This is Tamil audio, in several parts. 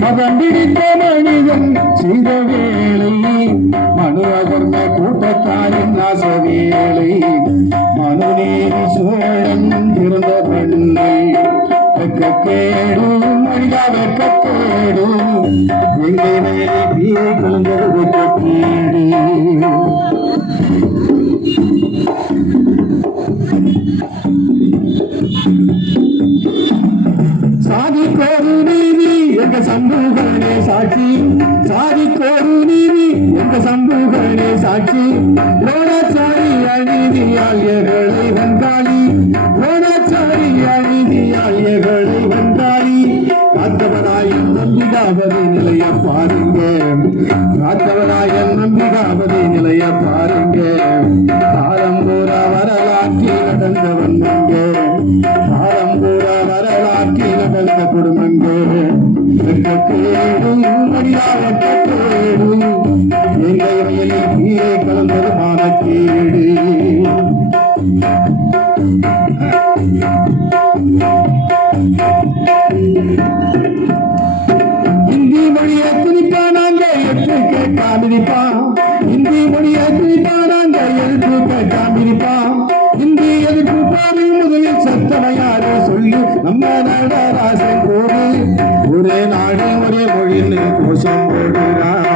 மதம் பிடித்த மனிதன் செய்த வேலை மனு அகர்ந்த கூட்டத்தாரின் நாச வேலை மனுநீதி சோழன் இருந்த பெண்ணை வெக்கக்கேடு மனிதா வெக்கக்கேடு எங்கே மேலே தீயை கலந்தது வெக்கக்கேடு சாதிக்கோரு நீதி எங்க சமூகனே சாட்சி சாதிக்கோரு நீதி எங்க சமூகனே சாட்சி லோடாச்சாரி அநீதியால் எகளை வந்தாளி லோடாச்சாரி அநீதியால் எகளை வந்தாளி காத்தவராயின் நம்பிகாவதி நிலைய பாருங்க காத்தவராயன் நம்பிகாவதி நிலைய பாருங்க காலம்பூர வரலாற்றில் நடந்தவன் காலம்பூர வரலாற்றில் நடந்த குடும்பங்கள் வெட்கக்கேடு மரியாதைக்கேடு எங்கள் வயலில் கீழே கலந்தது மானக்கேடு இந்தி மொழியை துணிப்பானாங்க எட்டு கேட்காமிருப்பான் இந்தி மொழியை துணிப்பானாங்க எழுத்து கேட்காமிருப்பான் இந்தி எதிர்ப்பு பாவி முதலில் சத்தமையாரு சொல்லி நம்ம நடராசன் போடு ஒரே நாடு ஒரே மொழின்னு கோஷம் போடுறான்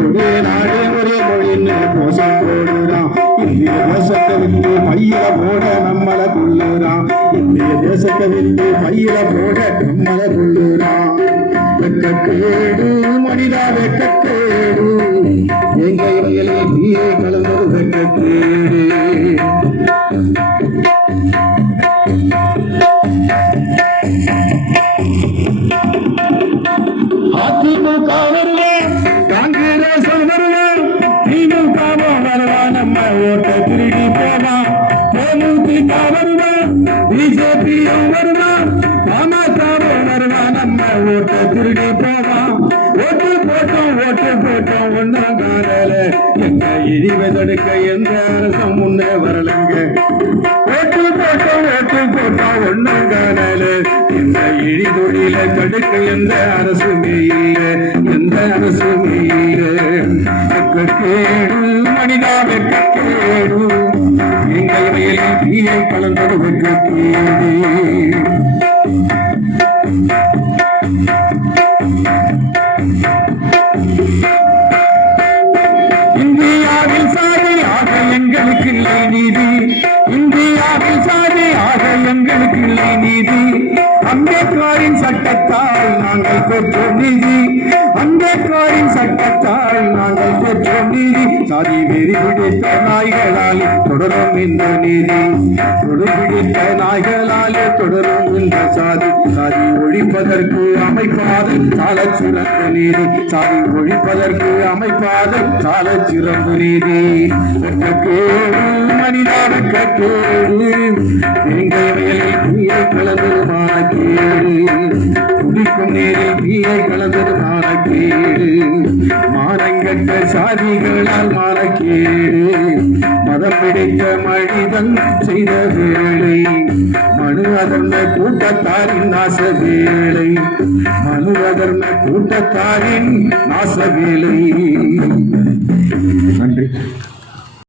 ஒரே நாடு ஒரே மொழின்னு கோஷம் போடுறான் இந்திய தேசத்தை விட்டு பையில போட நம்மள கொள்ளுறான் இந்திய தேசத்தை விட்டு பையில போட நம்மள கொள்ளுறான் வெட்கக்கேடு மனிதா வெட்கக்கேடு எங்க வயலில் தீயை கலந்தது வெட்கக்கேடு அதிமுக வருவான் காங்கிரஸ் வருவான் திமுக வருவான் நம்ம ஓட்ட திருடி போவான் தேமுதிக வருவான் பிஜேபியும் வருவான் பாமக வருவான் நம்ம ஓட்ட திருடி போவான் ஓட்டு போட்டோம் ஒன்றாம் காணல எங்க இழிவை தடுக்க எந்த அரசும் முன்னே வரலங்க ஓட்டு போட்டோம் ஒன்றாம் காணல இந்த இழி தொழிலை தடுக்க எந்த அரசுமே இல்லை எந்த அரசுமே இல்லை வெட்கக்கேடு மனிதா வெட்கக்கேடு எங்கள் வயலில் தீயை கலந்தது வெட்கக்கேடு இந்தியாவில் சாதியாக எங்களுக்கு இல்லை நீதி இந்தியாவில் சாதியாக எங்களுக்கு இல்லை நீதி அம்பேத்கரின் சட்டத்தால் நாங்கள் பெற்றோம் நீதி அம்பேத்கரின் சட்டத்தால் நாங்கள் பெற்றோம் நீதி சாதி வெறி பிடித்த நாய்களால் தொடரும் இந்த நீதி பிடித்த நாய்களால் தொடரும் இந்த சாதி சாதி ஒழிப்பதற்கு அமைப்பாத சால சிறந்த நீதி சாதி ஒழிப்பதற்கு அமைப்பாத சால சிறந்த நீதி வெட்கக்கேடு மனிதா வெட்கக்கேடு எங்கள் வயலில் தீயை கலந்தது மானக்கேடு குடிக்கும் நீரில் தீயை கலந்தது மானக்கேடு மானங்கட்ட சாதிகளால் மானக்கேடு மதம் பிடித்த மனிதன் செய்த வேலை மனு அதர்ந்த கூட்டத்தாரின் நாச வேலை மனு அதர்ந்த கூட்டத்தாரின் நாச வேலை நன்றி.